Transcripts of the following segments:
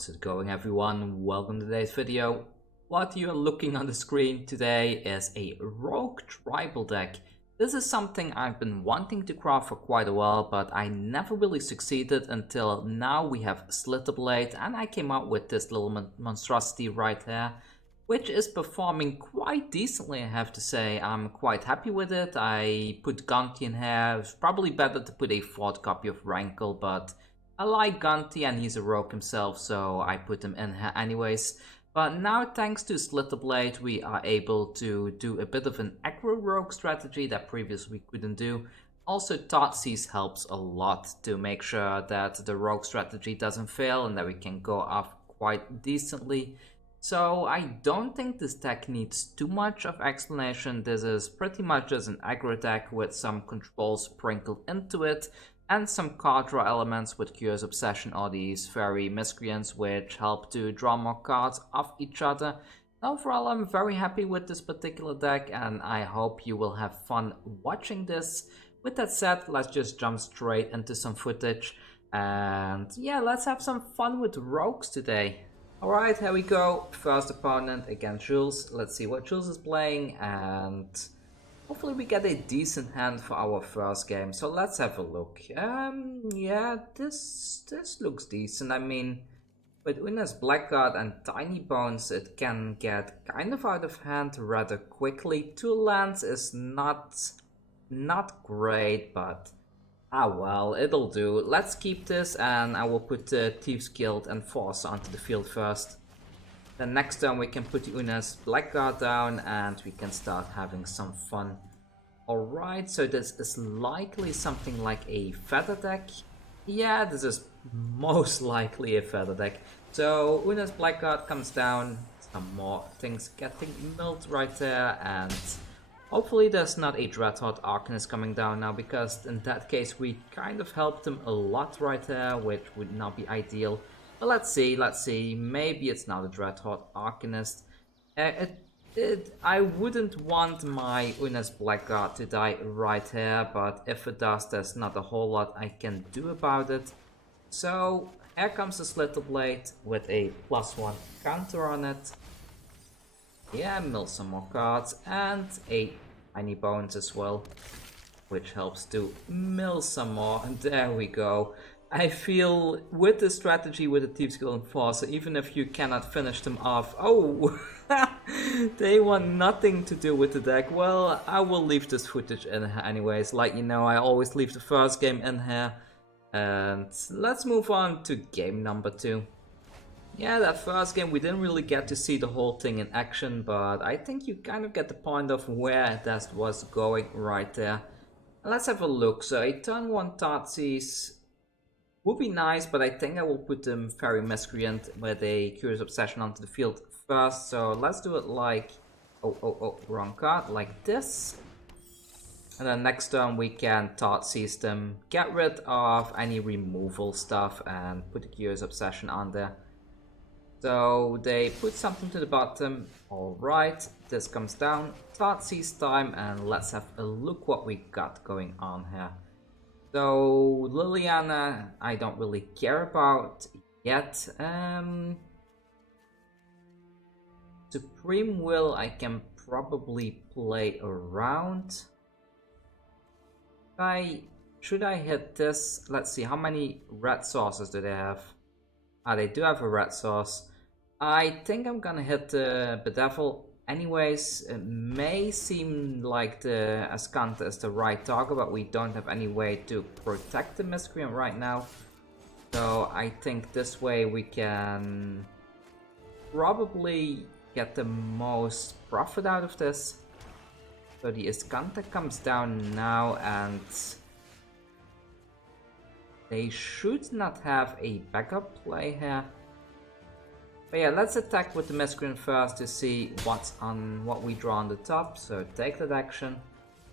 How's it going, everyone? Welcome to today's video. What you're looking on the screen today is a rogue tribal deck. This is something I've been wanting to craft for quite a while, but I never really succeeded until now. We have Slither Blade, and I came up with this little monstrosity right here, which is performing quite decently, I have to say. I'm quite happy with it. I put Gonti in here. It's probably better to put a 4th copy of Rankle, but I like Gonti and he's a rogue himself, so I put him in here anyways. But now, thanks to Slither Blade, we are able to do a bit of an aggro rogue strategy that previously we couldn't do. Also, Thoughtseize helps a lot to make sure that the rogue strategy doesn't fail and that we can go off quite decently. So I don't think this deck needs too much of explanation. This is pretty much just an aggro deck with some controls sprinkled into it, and some card draw elements with Curious Obsession or these Faerie Miscreants, which help to draw more cards off each other. Overall, I'm very happy with this particular deck, and I hope you will have fun watching this. With that said, let's just jump straight into some footage, and yeah, let's have some fun with rogues today. Alright, here we go. First opponent against Jules. Let's see what Jules is playing, and hopefully we get a decent hand for our first game, so let's have a look. Yeah, this looks decent. I mean, with Oona's Blackguard and Tinybones, it can get kind of out of hand rather quickly. 2 lands is not great, but well, it'll do. Let's keep this, and I will put the Thieves Guild and Force onto the field first. Then next turn we can put Oona's Blackguard down and we can start having some fun. Alright, so this is likely something like a feather deck. Yeah, this is most likely a feather deck. So Oona's Blackguard comes down, some more things getting milled right there, and hopefully there's not a Dreadhorde Arcanist coming down now, because in that case we kind of helped him a lot right there, which would not be ideal. But let's see, maybe it's not a Dreadhorde Arcanist. I wouldn't want my Oona's Blackguard to die right here, but if it does, there's not a whole lot I can do about it. So here comes the Slither Blade with a +1 counter on it. Yeah, mill some more cards, and a Tinybones as well, which helps to mill some more, and there we go. I feel with the strategy with the Thieves Guild Enforcer, even if you cannot finish them off, oh, they want nothing to do with the deck. Well, I will leave this footage in here anyways. Like, you know, I always leave the first game in here. And let's move on to game number 2. Yeah, that first game we didn't really get to see the whole thing in action, but I think you kind of get the point of where that was going right there. Let's have a look. So a turn 1 Thoughtseize would be nice, but I think I will put them Faerie Miscreant with a Curious Obsession onto the field first. So let's do it like, wrong card, like this. And then next turn we can Thoughtseize them, get rid of any removal stuff, and put a Curious Obsession on there. So they put something to the bottom. Alright, this comes down, Thoughtseize time, and let's have a look what we got going on here. So Liliana, I don't really care about yet. Supreme Will, I can probably play around. Should I hit this? Let's see, how many red sources do they have? They do have a red source. I think I'm gonna hit the Bedevil anyways. It may seem like the Askanta is the right target, but we don't have any way to protect the Miscreant right now. So I think this way we can probably get the most profit out of this. So the Askanta comes down now, and they should not have a backup play here. But yeah, let's attack with the Miscreant first to see what we draw on the top. So take that action.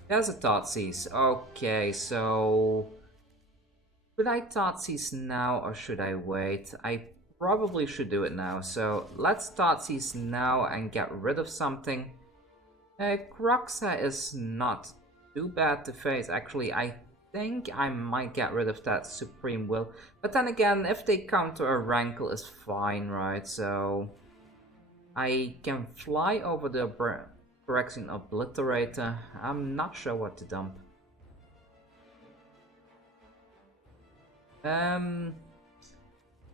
There's a Thoughtseize. Okay, so should I Thoughtseize now or should I wait? I probably should do it now. So let's Thoughtseize now and get rid of something. Croxa is not too bad to face. Actually, I think I might get rid of that Supreme Will. But then again, if they counter a Rankle is fine, right? So I can fly over the Phyrexian Obliterator. I'm not sure what to dump.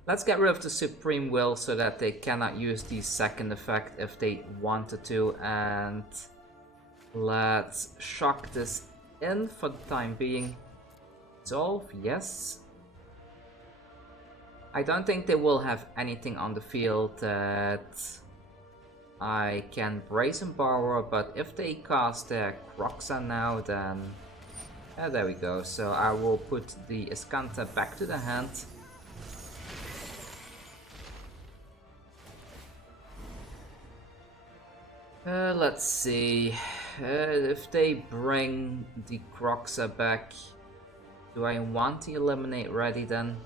Let's get rid of the Supreme Will so that they cannot use the second effect if they wanted to, and let's shock this in for the time being. Dissolve, yes. I don't think they will have anything on the field that I can brace and borrow, but if they cast their Croxa now, then yeah, there we go. So I will put the Iskanta back to the hand. Let's see. If they bring the Croxa back, do I want to eliminate ready then?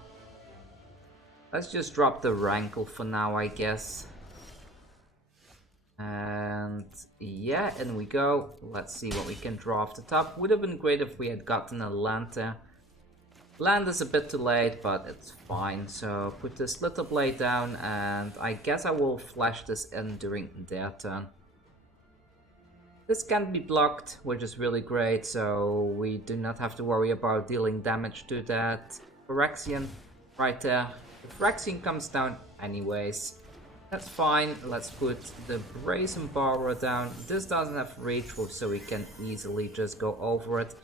Let's just drop the Rankle for now, I guess. And yeah, in we go. Let's see what we can draw off the top. Would have been great if we had gotten a land there. Land is a bit too late, but it's fine. So put the Slither Blade down, and I guess I will flash this in during their turn. This can't be blocked, which is really great, so we do not have to worry about dealing damage to that Phyrexian right there. The Phyrexian comes down anyways. That's fine. Let's put the Brazen Borrower down. This doesn't have reach, so we can easily just go over it.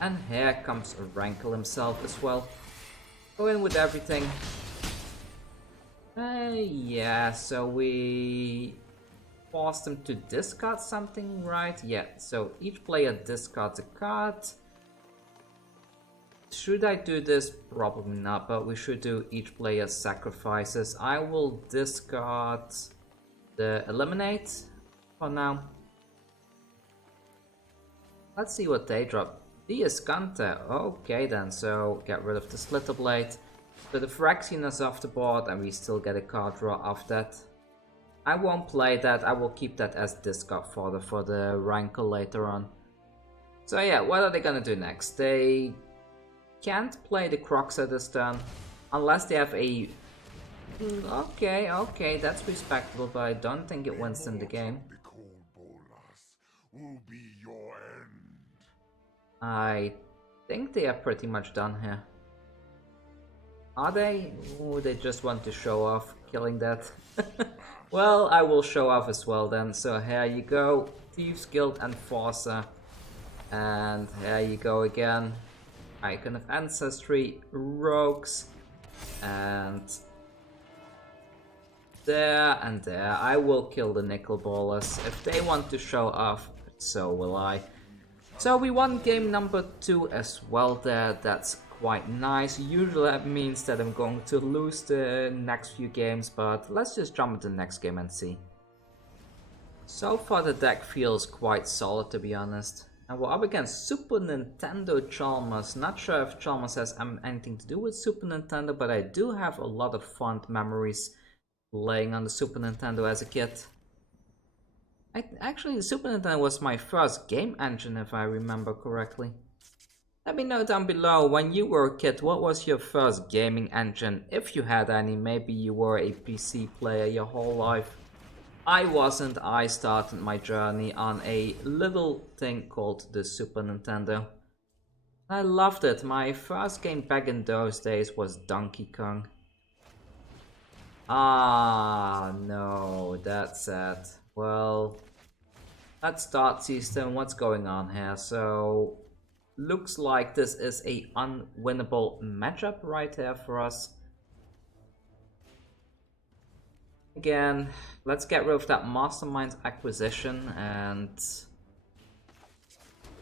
And here comes Rankle himself as well. Go in with everything. Yeah, so we forced him to discard something, right? Yeah, so each player discards a card. Should I do this? Probably not, but we should do each player's sacrifices. I will discard the Eliminate for now. Let's see what they drop. The Iskanta. Okay then, so get rid of the Slither Blade. So the Phyrexian is off the board and we still get a card draw off that. I won't play that, I will keep that as discard fodder for the Rankle later on. So yeah, what are they gonna do next? They can't play the Croxa this turn, unless they have a... Okay, that's respectable, but I don't think it wins them the game. I think they are pretty much done here. Are they? Oh, they just want to show off killing that. Well, I will show off as well then. So here you go, Thieves Guild Enforcer. And here you go again. Icon of Ancestry, Rogues. And there and there. I will kill the Nickel Ballers. If they want to show off, so will I. So we won game number 2 as well there. That's quite nice. Usually that means that I'm going to lose the next few games, but let's just jump into the next game and see. So far the deck feels quite solid, to be honest. And we're up against Super Nintendo Chalmers. Not sure if Chalmers has anything to do with Super Nintendo, but I do have a lot of fond memories playing on the Super Nintendo as a kid. Actually, the Super Nintendo was my first game engine, if I remember correctly. Let me know down below, when you were a kid, what was your first gaming engine? If you had any, maybe you were a PC player your whole life. I wasn't. I started my journey on a little thing called the Super Nintendo. I loved it. My first game back in those days was Donkey Kong. Ah, no, that's sad. Well, let's start system. What's going on here? So, looks like this is a unwinnable matchup right here for us. Again, let's get rid of that Mastermind acquisition and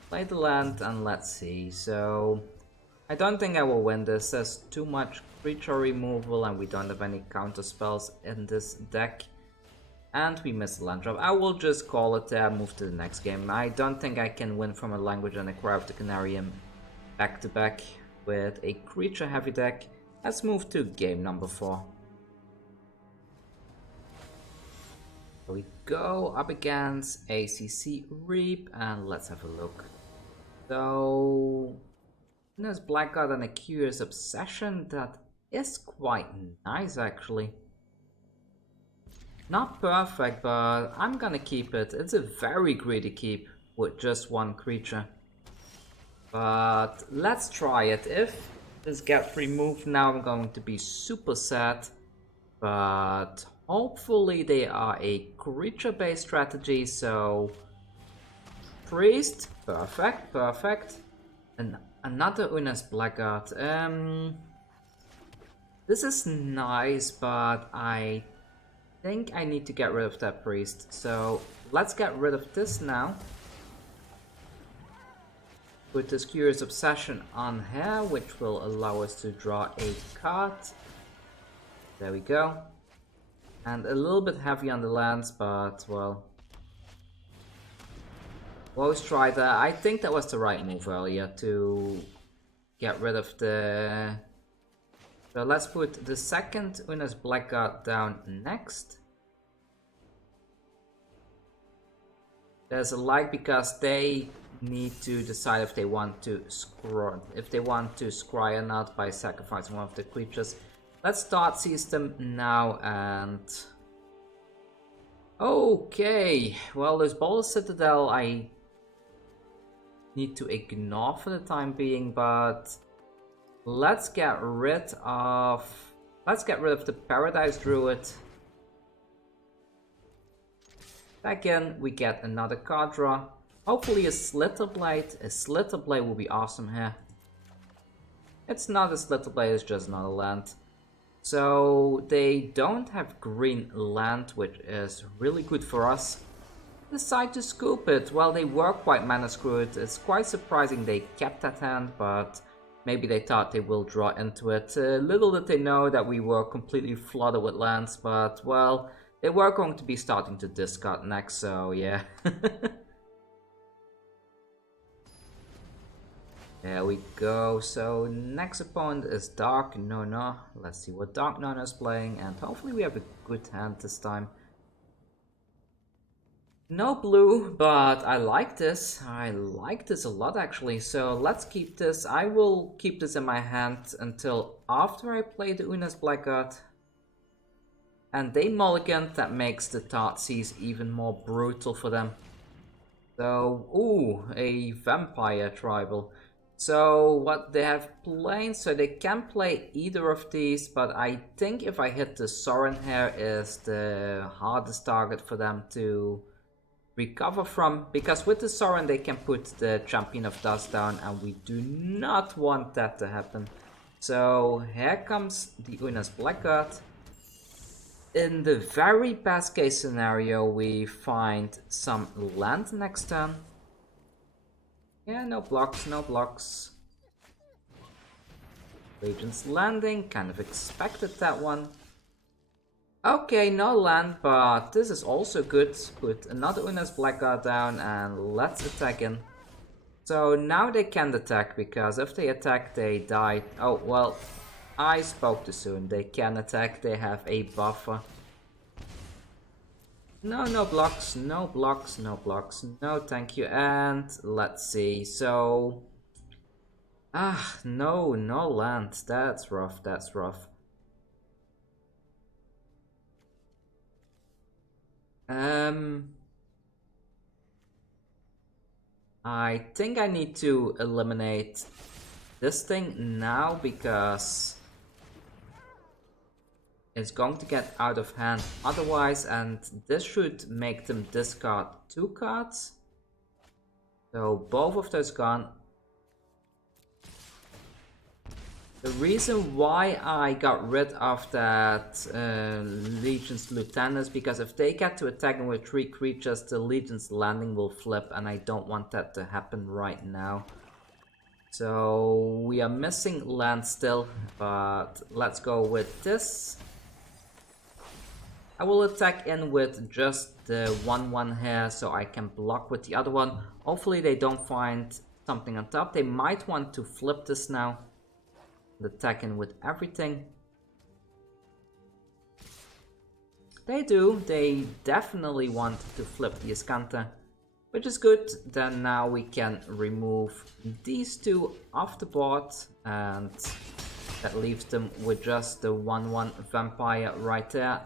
play the land, and let's see. So, I don't think I will win this. There's too much creature removal and we don't have any counter spells in this deck. And we missed the land drop. I will just call it there, move to the next game. I don't think I can win from a language and a Cry of the Canarium back to back with a creature heavy deck. Let's move to game number 4. Here we go, up against ACC Reap, and let's have a look. So, There's Blackguard and a Curious Obsession. That is quite nice, actually. Not perfect, but I'm gonna keep it. It's a very greedy keep with just one creature. But let's try it. If this gets removed now, I'm going to be super sad. But hopefully they are a creature-based strategy, so... Priest, perfect, perfect. And another Oona's Blackguard. This is nice, but I think I need to get rid of that priest. So let's get rid of this now. Put this Curious Obsession on here, which will allow us to draw a card. There we go. And a little bit heavy on the lands, but well. We'll always try that. I think that was the right move earlier to get rid of the... So let's put the second Oona's Blackguard down next. There's a like because they need to decide if they want to scry or not by sacrificing one of the creatures. Let's start system now and... Okay, well this Boulder Citadel I need to ignore for the time being, but let's get rid of the Paradise Druid. Back in, we get another card draw. Hopefully a Slither Blade. A Slither Blade will be awesome here. It's not a Slither Blade, it's just not a land. So they don't have green land, which is really good for us. Decide to scoop it. Well, they were quite mana screwed. It's quite surprising they kept that hand, but maybe they thought they will draw into it. Little did they know that we were completely flooded with lands, but well, they were going to be starting to discard next, so yeah. There we go. So next opponent is Dark Nona. Let's see what Dark Nona is playing, and hopefully we have a good hand this time. No blue, but I like this. I like this a lot actually. So let's keep this. I will keep this in my hand until after I play the Oona's Blackguard. And they mulligan, that makes the Thoughtseize even more brutal for them. So, ooh, a Vampire Tribal. So what they have played, so they can play either of these, but I think if I hit the Sorin here is the hardest target for them to recover from, because with the Sorin they can put the Champion of Dust down and we do not want that to happen. So here comes the Oona's Blackguard. In the very best case scenario we find some land next turn. Yeah, no blocks, no blocks. Legion's Landing, kind of expected that one. Okay, no land, but this is also good. Put another Oona's Blackguard down and let's attack in. So now they can't attack, because if they attack they die. Oh, well, I spoke too soon. They can attack, they have a buffer. No, no blocks, no blocks, no blocks, no thank you. And let's see, so... no land. That's rough, that's rough. I think I need to eliminate this thing now because it's going to get out of hand otherwise, and this should make them discard 2 cards. So both of those gone. The reason why I got rid of that Legion's Lieutenant is because if they get to attacking with 3 creatures, the Legion's Landing will flip, and I don't want that to happen right now. So we are missing land still, but let's go with this. I will attack in with just the 1/1 here so I can block with the other one. Hopefully they don't find something on top. They might want to flip this now. Attack in with everything. They do. They definitely want to flip the Iskanta. which is good. Then now we can remove these two off the board, and that leaves them with just the 1/1 vampire right there.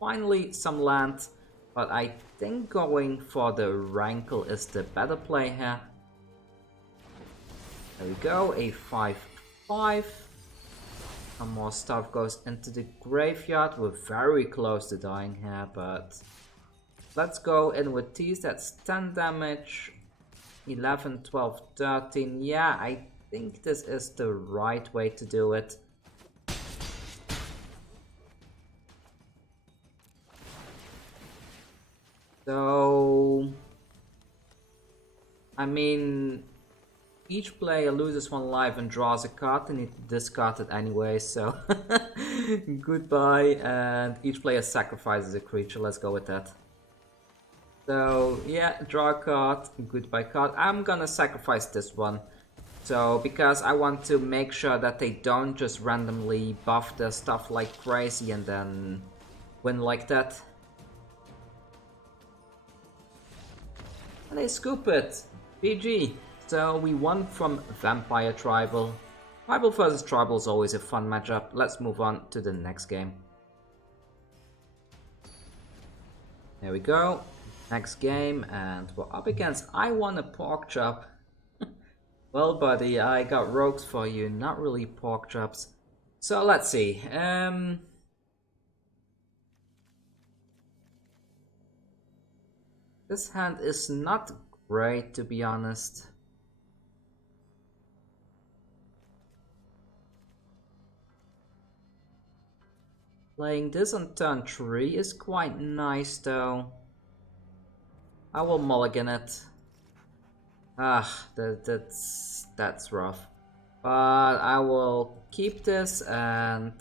Finally some land, but I think going for the Rankle is the better play here. There we go, a 5/5. Some more stuff goes into the graveyard. We're very close to dying here, but let's go in with these. That's 10 damage. 11, 12, 13. Yeah, I think this is the right way to do it. So, I mean, each player loses 1 life and draws a card, and it discards it anyway, so goodbye. And each player sacrifices a creature. Let's go with that. So yeah, draw a card, goodbye card. I'm gonna sacrifice this one. So because I want to make sure that they don't just randomly buff their stuff like crazy and then win like that. And they scoop it. GG. So we won from Vampire Tribal. Tribal versus Tribal is always a fun matchup. Let's move on to the next game. There we go. Next game, and we're up against I Want a Pork Chop. Well, buddy, I got rogues for you, not really pork chops. So let's see. This hand is not great, to be honest. Playing this on turn 3 is quite nice, though. I will mulligan it. That's rough. But I will keep this and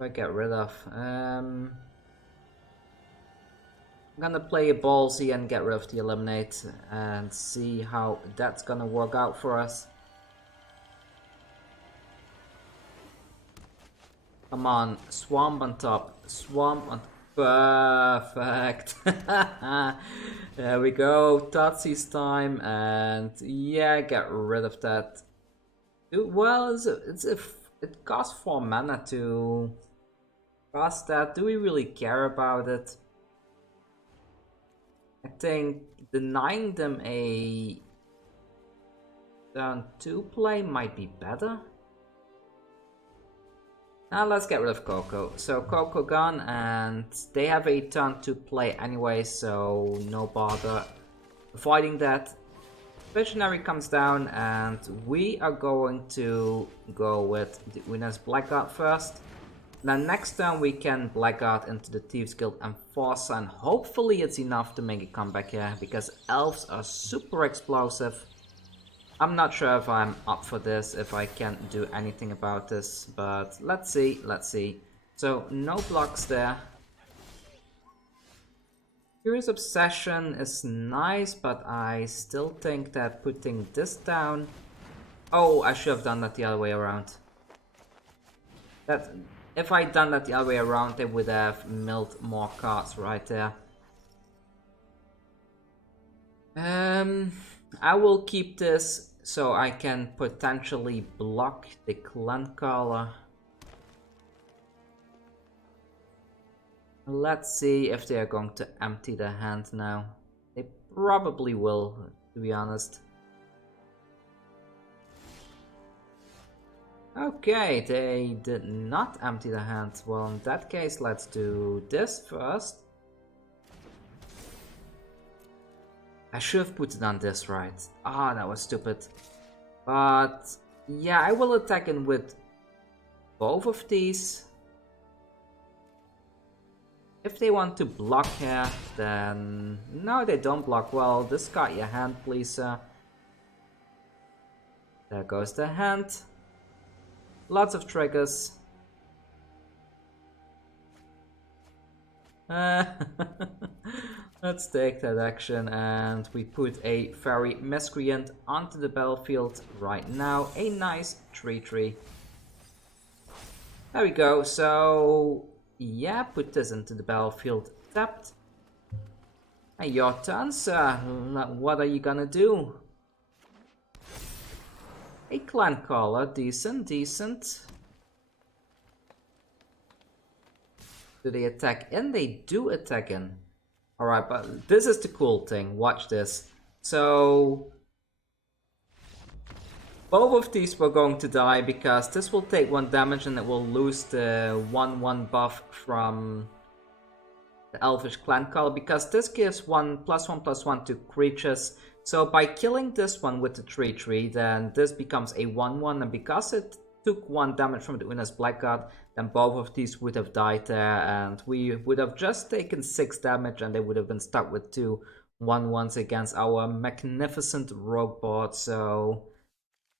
I get rid of. I'm gonna play a ballsy and get rid of the eliminate and see how that's gonna work out for us. Come on, swamp on top, swamp on perfect. There we go, Tatsy's time, and yeah, get rid of that. Well, it costs 4 mana to cast that. Do we really care about it? I think denying them a turn 2 play might be better. Now let's get rid of Coco. So Coco gone, and they have a turn to play anyway, so no bother avoiding that. Visionary comes down, and we are going to go with the Oona's Blackguard first. Then next turn we can Blackguard into the Thieves Guild Enforcer, and hopefully it's enough to make a comeback here, because elves are super explosive. I'm not sure if I'm up for this, if I can do anything about this, but let's see, let's see. So, no blocks there. Curious Obsession is nice, but I still think that putting this down... Oh, I should have done that the other way around. If I'd done that the other way around, they would have milled more cards right there. I will keep this so I can potentially block the Clan Caller. Let's see if they are going to empty their hand now. They probably will, to be honest. Okay, they did not empty their hand. Well, in that case, let's do this first. I should have put it on this, right? Ah, that was stupid. But yeah, I will attack in with both of these. If they want to block here, then... No, they don't block. Well, discard your hand, please, sir. There goes the hand. Lots of triggers. Let's take that action, and we put a Faerie Miscreant onto the battlefield right now. A nice 3/3. There we go. So Yeah, put this into the battlefield tapped. Hey, your turn, sir. What are you gonna do? A clan caller, decent, decent. Do they attack in? They do attack in. Alright, but this is the cool thing. Watch this. So both of these were going to die because this will take 1 damage and it will lose the 1/1 buff from the Elvish Clan Call, because this gives 1 +1/+1 to creatures. So by killing this one with the 3/3, then this becomes a 1/1, and because it took 1 damage from the Oona's Blackguard, then both of these would have died there, and we would have just taken 6 damage, and they would have been stuck with 2 1/1s against our magnificent rogue board. So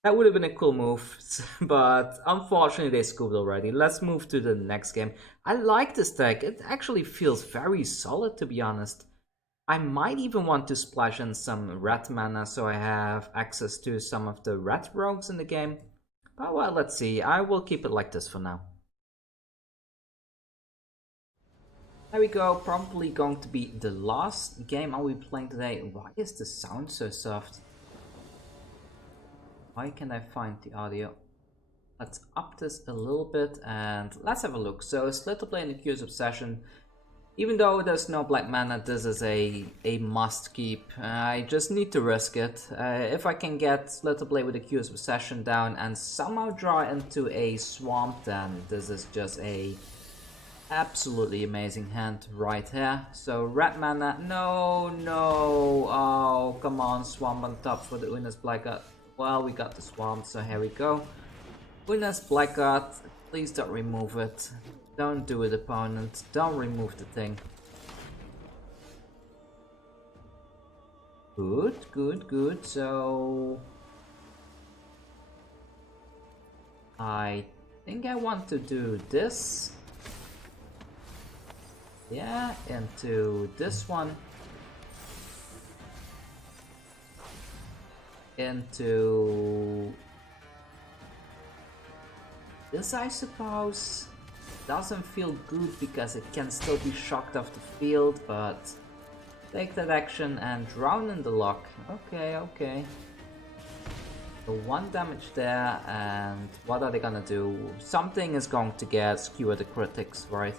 that would have been a cool move, but unfortunately they scooped already. Let's move to the next game. I like this deck. It actually feels very solid, to be honest. I might even want to splash in some red mana so I have access to some of the red rogues in the game. But well, let's see. I will keep it like this for now. There we go. Probably going to be the last game I'll be playing today. Why is the sound so soft? Why can't I find the audio? Let's up this a little bit and let's have a look. So Slither Blade and Accused Obsession. Even though there's no black mana, this is a must keep. I just need to risk it. If I can get Slither Blade with Accused Obsession down and somehow draw into a swamp, then this is just a absolutely amazing hand right here. So red mana, no, oh come on, swamp on top for the Oona's Blackguard. Well, we got the swamp, so here we go. Oona's Blackguard, please don't remove it. Don't do it, opponent. Don't remove the thing. Good, good, good. So I think I want to do this. Yeah, into this one. Into this, I suppose. Doesn't feel good because it can still be shocked off the field, but take that action and drown in the lock. Okay, okay. So 1 damage there, and what are they gonna do? Something is going to get Skewer the Critics, right?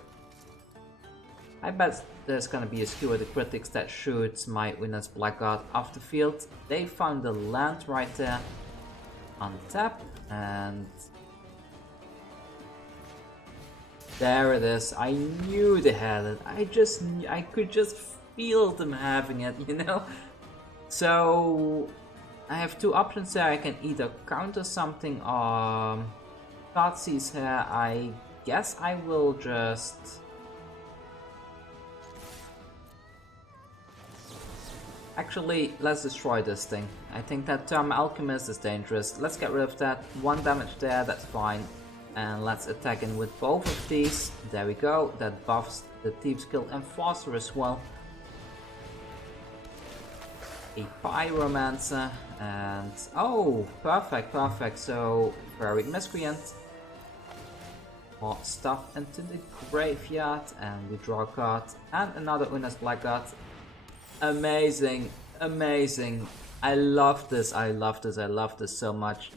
I bet there's gonna be a Skewer the Critics that shoots my Oona's Blackguard off the field. They found the land right there. Untap, and there it is. I knew they had it. I could just feel them having it, you know? So I have 2 options here. I can either counter something or Thoughtseize here. I guess I will just actually, let's destroy this thing. I think that Alchemist is dangerous. Let's get rid of that. 1 damage there, that's fine. And let's attack in with both of these. There we go. That buffs the Thieves Guild Enforcer as well. A Pyromancer. And oh, perfect, perfect. So, Faerie Miscreant. More stuff into the graveyard. And we draw a card. And another Oona's Blackguard. Amazing, amazing. I love this, I love this, I love this so much.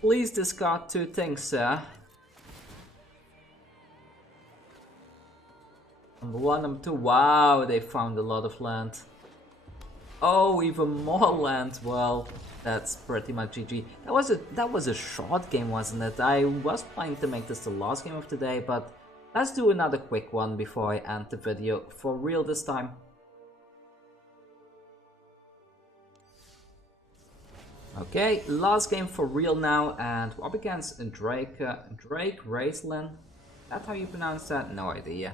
Please discard 2 things, sir. Number 1, number 2. Wow, they found a lot of land. Oh, even more land. Well, that's pretty much GG. That was a short game, wasn't it? I was planning to make this the last game of the day, but let's do another quick one before I end the video for real this time. Okay, last game for real now, and we're up against Drake Raistlin. That's how you pronounce that? No idea.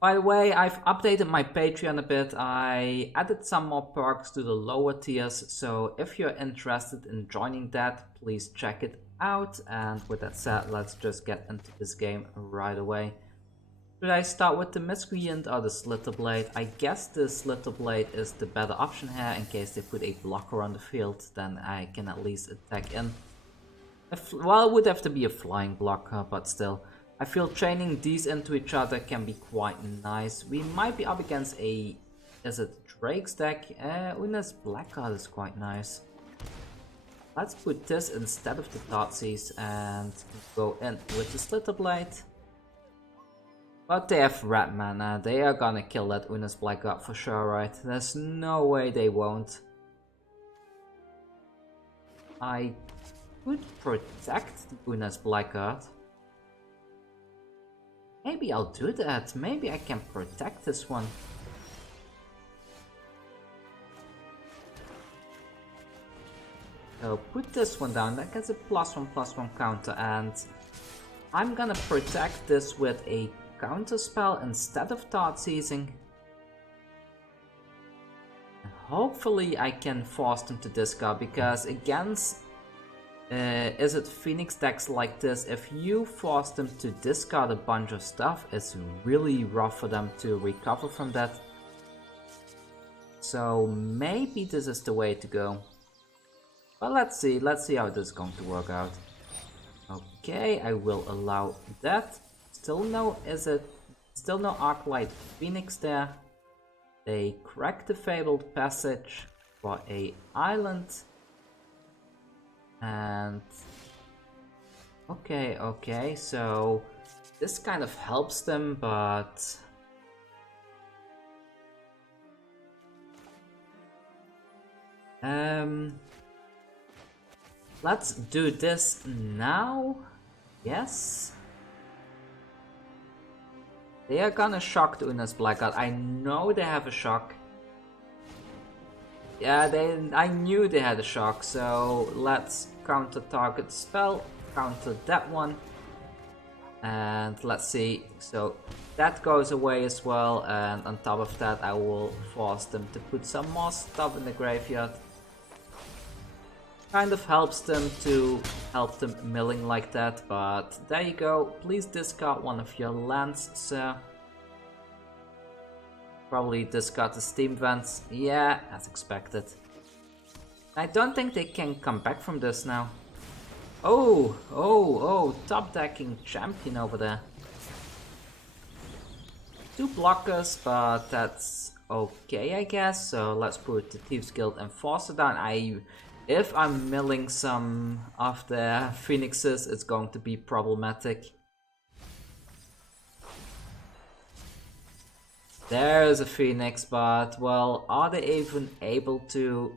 By the way, I've updated my Patreon a bit. I added some more perks to the lower tiers, so if you're interested in joining that, please check it out. And with that said, let's just get into this game right away. Should I start with the Miscreant or the Slither Blade? I guess the Slither Blade is the better option here in case they put a blocker on the field, then I can at least attack in. Well, it would have to be a flying blocker, but still. I feel training these into each other can be quite nice. We might be up against a... Is it Drake's deck? Oona's Blackguard is quite nice. Let's put this instead of the Thoughtseize and go in with the Slither Blade. But they have red mana, they are gonna kill that Oona's Blackguard for sure, right? There's no way they won't. I could protect Oona's Blackguard. Maybe I'll do that, maybe I can protect this one. So put this one down, that gets a +1/+1 counter, and I'm gonna protect this with a counter spell instead of Thoughtseizing. Hopefully I can force them to discard, because against is it Phoenix decks like this, if you force them to discard a bunch of stuff, it's really rough for them to recover from that. So maybe this is the way to go. But let's see how this is going to work out. Okay, I will allow that. Still no Arclight Phoenix there. They crack the Fabled Passage for a island. And okay, so this kind of helps them, but let's do this now. Yes. They are gonna shock the Oona's Blackguard. I know they have a shock. Yeah, I knew they had a shock, so let's counter target spell, counter that one. And let's see, so that goes away as well, and on top of that I will force them to put some more stuff in the graveyard. Kind of helps them to help them milling like that, but there you go. Please discard one of your lands, sir. Probably discard the steam vents. Yeah, as expected. I don't think they can come back from this now. Oh, top decking champion over there. 2 blockers, but that's okay, I guess. So let's put the Thieves Guild Enforcer down. If I'm milling some of the Phoenixes, it's going to be problematic. There's a Phoenix, but well, are they even able to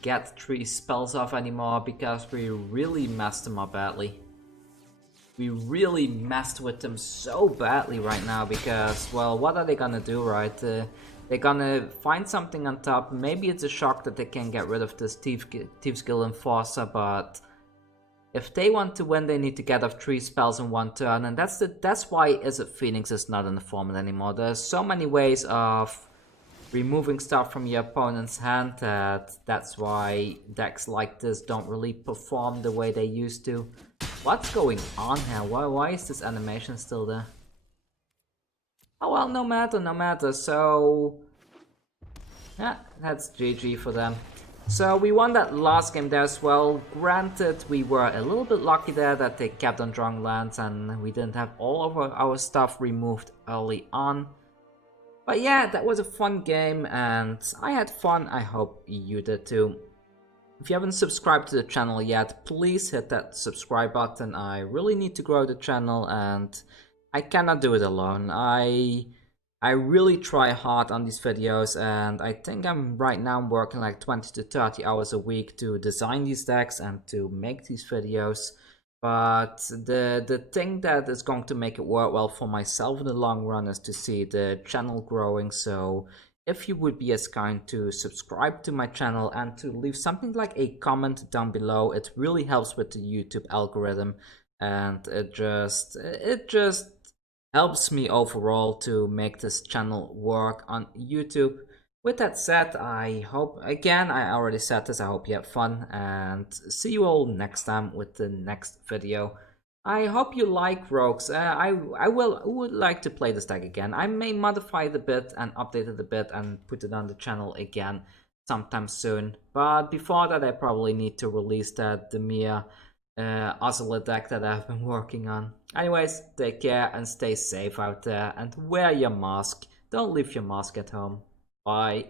get 3 spells off anymore? Because we really messed them up badly. We really messed with them so badly right now, because, well, what are they gonna do, right? They're gonna find something on top. Maybe it's a shock that they can get rid of this Thieves Guild Enforcer, but if they want to win, they need to get off 3 spells in 1 turn, and that's why Is It Phoenix is not in the format anymore. There's so many ways of removing stuff from your opponent's hand that's why decks like this don't really perform the way they used to. What's going on here? Why is this animation still there? Oh well, no matter, so yeah, that's GG for them. So we won that last game there as well. Granted, we were a little bit lucky there that they kept on drawing lands and we didn't have all of our stuff removed early on. But yeah, that was a fun game and I had fun. I hope you did too. If you haven't subscribed to the channel yet, please hit that subscribe button. I really need to grow the channel and I cannot do it alone. I really try hard on these videos, and I think I'm right now working like 20 to 30 hours a week to design these decks and to make these videos. But the thing that is going to make it work well for myself in the long run is to see the channel growing. So if you would be as kind to subscribe to my channel and to leave something like a comment down below, it really helps with the YouTube algorithm, and it just helps me overall to make this channel work on YouTube. With that said, I hope, again, I already said this, I hope you have fun, and see you all next time with the next video. I hope you like Rogues. I would like to play this deck again. I may modify it a bit and update it a bit and put it on the channel again sometime soon. But before that, I probably need to release that Dimir Ocelot deck that I've been working on. Anyways, take care and stay safe out there, and wear your mask. Don't leave your mask at home. Bye.